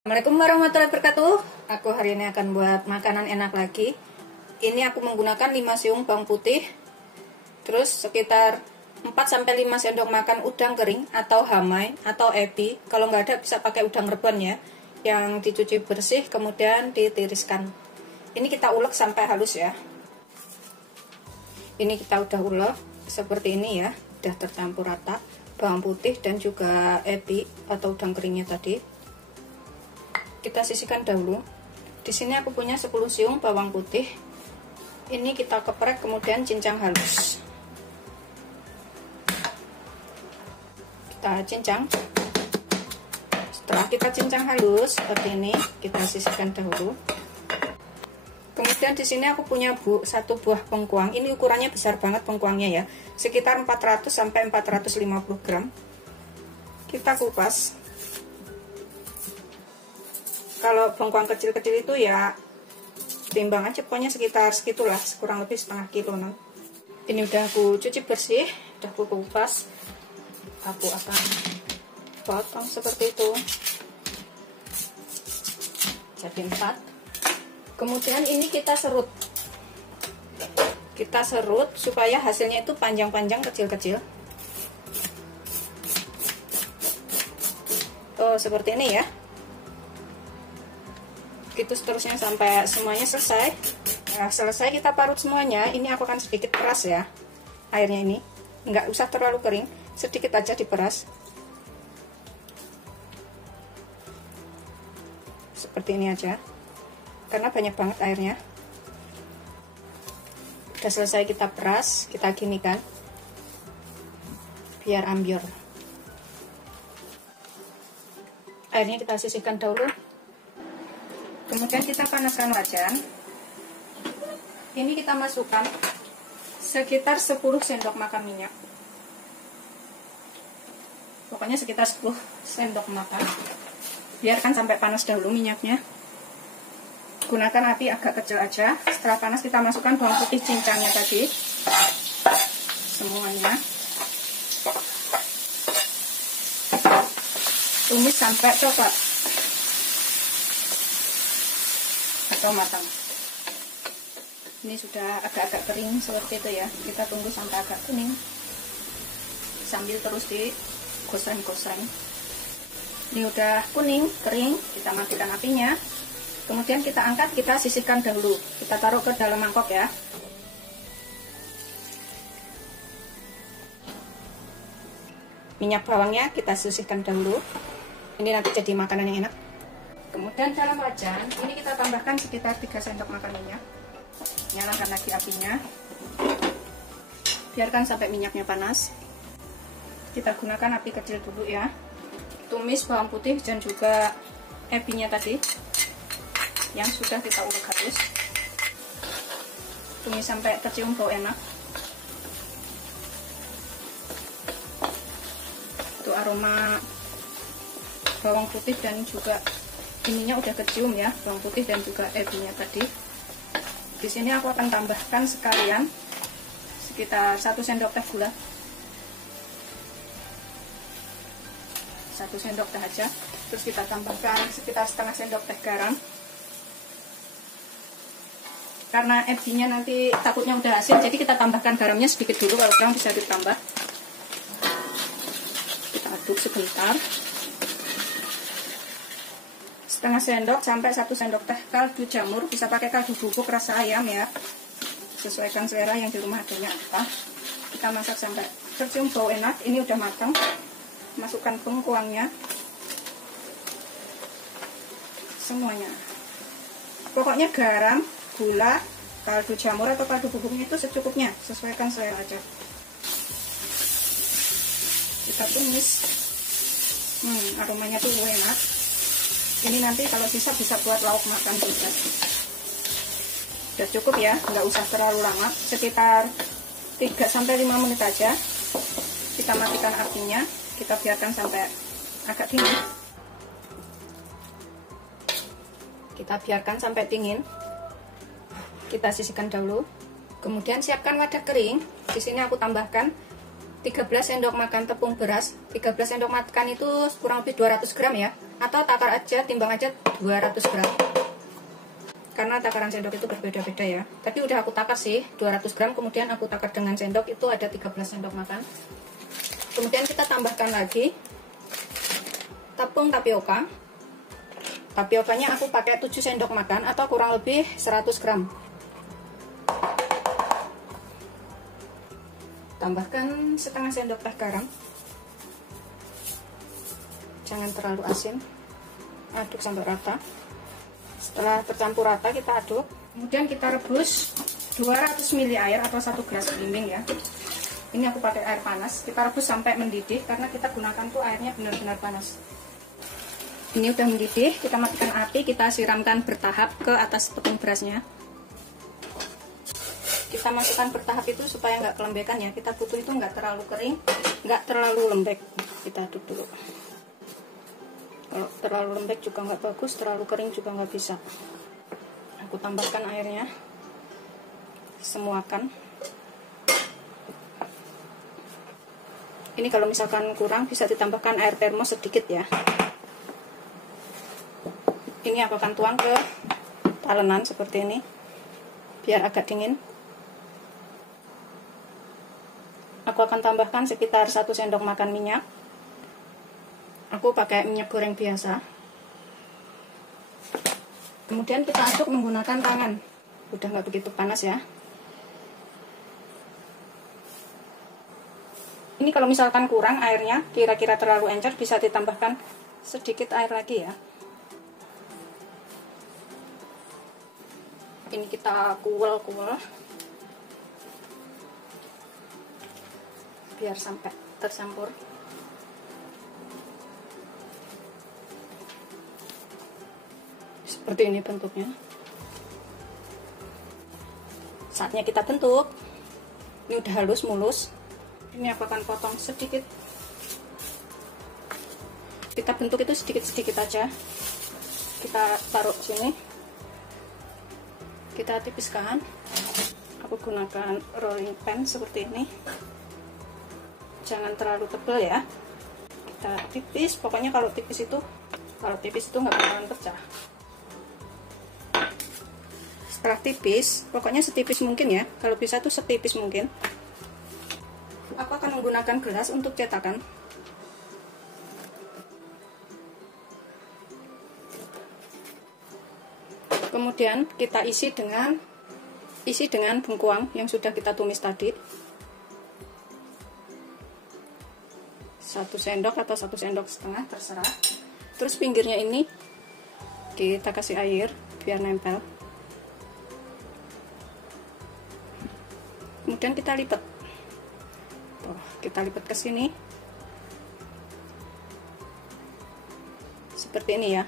Assalamualaikum warahmatullahi wabarakatuh. Aku hari ini akan buat makanan enak lagi. Ini aku menggunakan 5 siung bawang putih, terus sekitar 4-5 sendok makan udang kering atau hamai atau ebi. Kalau nggak ada bisa pakai udang rebon ya, yang dicuci bersih kemudian ditiriskan. Ini kita ulek sampai halus ya. Ini kita udah ulek seperti ini ya, udah tercampur rata bawang putih dan juga ebi atau udang keringnya tadi. Kita sisihkan dahulu. Di sini aku punya 10 siung bawang putih. Ini kita keprek kemudian cincang halus. Kita cincang. Setelah kita cincang halus seperti ini, kita sisihkan dahulu. Kemudian di sini aku punya satu buah bengkuang. Ini ukurannya besar banget bengkuangnya ya, sekitar 400-450 gram. Kita kupas. Kalau bengkuang kecil-kecil itu ya timbang aja, pokoknya sekitar segitulah, kurang lebih setengah kilo. Ini udah aku cuci bersih, udah aku kupas. Aku akan potong seperti itu, jadi 4. Kemudian ini kita serut. Kita serut supaya hasilnya itu panjang-panjang, kecil-kecil. Oh, seperti ini ya. Gitu seterusnya sampai semuanya selesai. Nah, selesai kita parut semuanya. Ini aku akan sedikit peras ya airnya. Ini nggak usah terlalu kering, sedikit aja diperas seperti ini aja, karena banyak banget airnya. Udah selesai kita peras, kita gini kan biar ambiar. Airnya kita sisihkan dahulu. Kemudian kita panaskan wajan. Ini kita masukkan sekitar 10 sendok makan minyak. Pokoknya sekitar 10 sendok makan. Biarkan sampai panas dahulu minyaknya. Gunakan api agak kecil aja. Setelah panas kita masukkan bawang putih cincangnya tadi. Semuanya. Tumis sampai coklat atau matang. Ini sudah agak-agak kering seperti itu ya. Kita tunggu sampai agak kuning sambil terus digoseng-goseng. Ini udah kuning, kering, kita matikan apinya. Kemudian kita angkat, kita sisihkan dahulu. Kita taruh ke dalam mangkok ya. Minyak bawangnya kita sisihkan dahulu. Ini nanti jadi makanan yang enak. Kemudian dalam wajan ini kita tambahkan sekitar 3 sendok makan minyak. Nyalakan lagi apinya. Biarkan sampai minyaknya panas. Kita gunakan api kecil dulu ya. Tumis bawang putih dan juga ebinya tadi yang sudah kita ulek halus. Tumis sampai kecium bau enak. Itu aroma bawang putih dan juga ininya udah kecium ya, bawang putih dan juga ebinya tadi. Di sini aku akan tambahkan sekalian sekitar 1 sendok teh gula. 1 sendok teh aja. Terus kita tambahkan sekitar setengah sendok teh garam. Karena ebinya nanti takutnya udah asin, jadi kita tambahkan garamnya sedikit dulu, kalau kurang bisa ditambah. Kita aduk sebentar. Setengah sendok sampai 1 sendok teh kaldu jamur, bisa pakai kaldu bubuk rasa ayam ya, sesuaikan selera yang di rumah adanya apa. Kita masak sampai tercium bau enak. Ini udah matang. Masukkan bengkuangnya semuanya. Pokoknya garam, gula, kaldu jamur atau kaldu bubuknya itu secukupnya, sesuaikan selera aja. Kita tumis. Aromanya tuh enak. Ini nanti kalau sisa bisa buat lauk makan juga. Udah cukup ya, nggak usah terlalu lama, sekitar 3-5 menit aja. Kita matikan apinya, kita biarkan sampai agak dingin. Kita biarkan sampai dingin. Kita sisihkan dahulu. Kemudian siapkan wadah kering. Di sini aku tambahkan 13 sendok makan tepung beras. 13 sendok makan itu kurang lebih 200 gram ya. atau takar aja, timbang aja 200 gram. Karena takaran sendok itu berbeda-beda ya. Tapi udah aku takar sih 200 gram, kemudian aku takar dengan sendok itu ada 13 sendok makan. Kemudian kita tambahkan lagi tepung tapioka. Tapiokanya aku pakai 7 sendok makan atau kurang lebih 100 gram. Tambahkan setengah sendok teh garam. Jangan terlalu asin. Aduk sampai rata. Setelah tercampur rata kita aduk. Kemudian kita rebus 200 ml air atau 1 gelas belimbing ya. Ini aku pakai air panas. Kita rebus sampai mendidih karena kita gunakan tuh airnya benar-benar panas. Ini udah mendidih, kita matikan api, kita siramkan bertahap ke atas tepung berasnya. Kita masukkan bertahap itu supaya nggak kelembekan ya. Kita butuh itu nggak terlalu kering, nggak terlalu lembek. Kita aduk dulu. Kalau terlalu lembek juga nggak bagus, terlalu kering juga nggak bisa. Aku tambahkan airnya, semuakan. Ini kalau misalkan kurang bisa ditambahkan air termos sedikit ya. Ini aku akan tuang ke talenan seperti ini biar agak dingin. Aku akan tambahkan sekitar 1 sendok makan minyak. Aku pakai minyak goreng biasa. Kemudian kita aduk menggunakan tangan. Udah nggak begitu panas ya. Ini kalau misalkan kurang airnya, kira-kira terlalu encer, bisa ditambahkan sedikit air lagi ya. Ini kita kuel-kuel biar sampai tercampur. Seperti ini bentuknya. Saatnya kita bentuk. Ini udah halus mulus. Ini aku akan potong sedikit. Kita bentuk itu sedikit-sedikit aja. Kita taruh sini. Kita tipiskan. Aku gunakan rolling pan seperti ini. Jangan terlalu tebal ya. Kita tipis. Pokoknya kalau tipis itu nggak bakalan pecah. Setelah tipis, pokoknya setipis mungkin ya. Kalau bisa tuh setipis mungkin. Aku akan menggunakan gelas untuk cetakan. Kemudian kita isi dengan bengkuang yang sudah kita tumis tadi. 1 sendok atau 1,5 sendok terserah. Terus pinggirnya ini kita kasih air biar nempel. Kemudian kita lipat. Tuh, kita lipat ke sini. Seperti ini ya.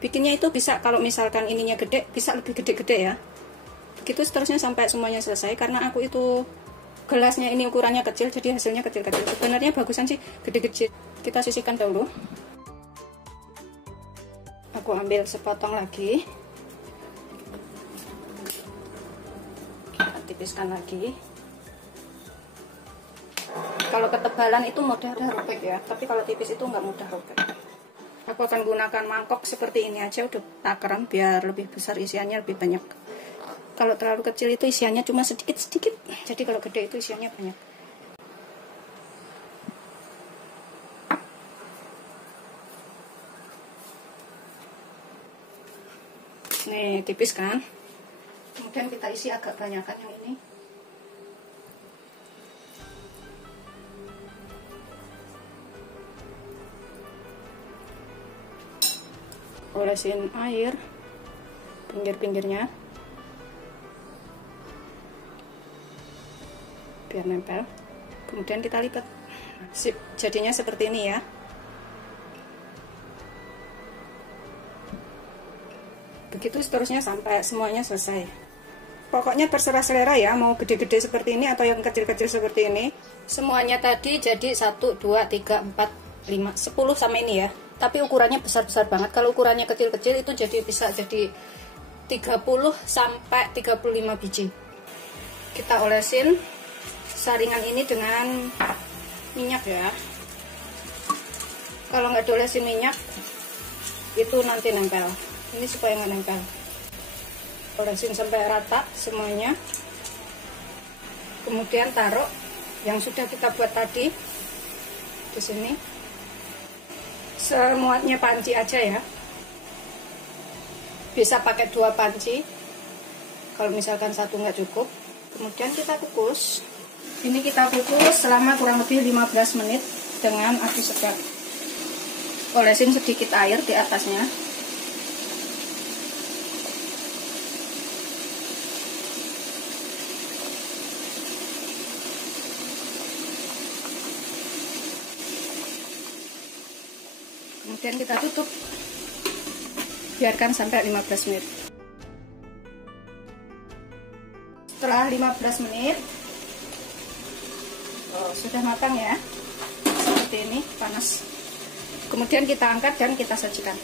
Bikinnya itu bisa, kalau misalkan ininya gede, bisa lebih gede-gede ya. Begitu seterusnya sampai semuanya selesai. Karena aku itu gelasnya ini ukurannya kecil, jadi hasilnya kecil-kecil. Sebenarnya bagusan sih gede-gede. Kita sisihkan dahulu. Aku ambil sepotong lagi. Kita tipiskan lagi. Kalau ketebalan itu mudah robek ya, tapi kalau tipis itu nggak mudah robek. Aku akan gunakan mangkok seperti ini aja, udah takaran biar lebih besar isiannya, lebih banyak. Kalau terlalu kecil itu isiannya cuma sedikit-sedikit, jadi kalau gede itu isiannya banyak. Nih, tipis kan? Kemudian kita isi agak banyakan yang ini. Olesin air pinggir-pinggirnya biar nempel. Kemudian kita lipat. Sip, jadinya seperti ini ya. Begitu seterusnya sampai semuanya selesai. Pokoknya terserah selera ya, mau gede-gede seperti ini atau yang kecil-kecil seperti ini. Semuanya tadi jadi 1, 2, 3, 4, 5, 10 sama ini ya. Tapi ukurannya besar-besar banget. Kalau ukurannya kecil-kecil itu bisa jadi 30 sampai 35 biji. Kita olesin saringan ini dengan minyak ya. Kalau nggak diolesin minyak itu nanti nempel. Ini supaya nggak nempel. Olesin sampai rata semuanya. Kemudian taruh yang sudah kita buat tadi di sini. Semuanya panci aja ya. Bisa pakai 2 panci. Kalau misalkan satu nggak cukup. Kemudian kita kukus. Ini kita kukus selama kurang lebih 15 menit dengan api sedang. Olesin sedikit air di atasnya. Kemudian kita tutup. Biarkan sampai 15 menit. Setelah 15 menit, sudah matang ya. Seperti ini, panas. Kemudian kita angkat dan kita sajikan.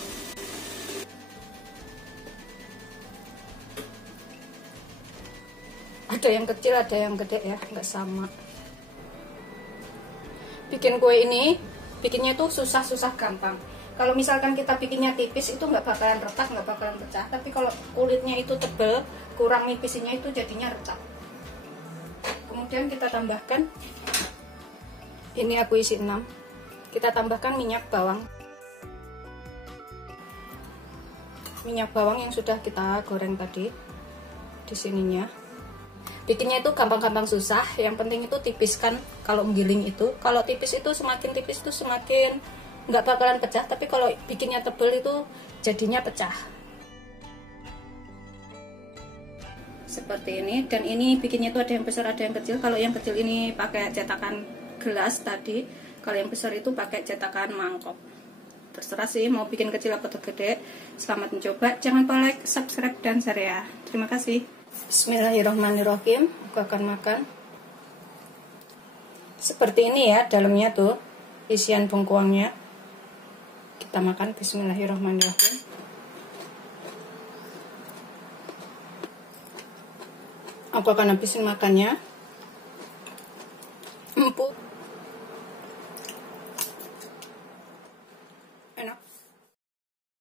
Ada yang kecil, ada yang gede ya, nggak sama. Bikin kue ini, bikinnya tuh susah-susah gampang. Kalau misalkan kita bikinnya tipis itu nggak bakalan retak, nggak bakalan pecah. Tapi kalau kulitnya itu tebal, kurang nipisinya itu jadinya retak. Kemudian kita tambahkan, ini aku isi 6. Kita tambahkan minyak bawang. Minyak bawang yang sudah kita goreng tadi di sininya. Bikinnya itu gampang-gampang susah, yang penting itu tipiskan kalau menggiling itu. Kalau tipis itu semakin tipis itu semakin nggak bakalan pecah, tapi kalau bikinnya tebal itu jadinya pecah. Seperti ini, dan ini bikinnya itu ada yang besar ada yang kecil. Kalau yang kecil ini pakai cetakan gelas tadi, kalau yang besar itu pakai cetakan mangkok. Terserah sih mau bikin kecil atau gede. Selamat mencoba, jangan lupa like, subscribe, dan share ya. Terima kasih. Bismillahirrahmanirrahim. Aku akan makan. Seperti ini ya dalamnya tuh isian bengkuangnya. Kita makan. Bismillahirrahmanirrahim. Aku akan habisin makannya. Empuk.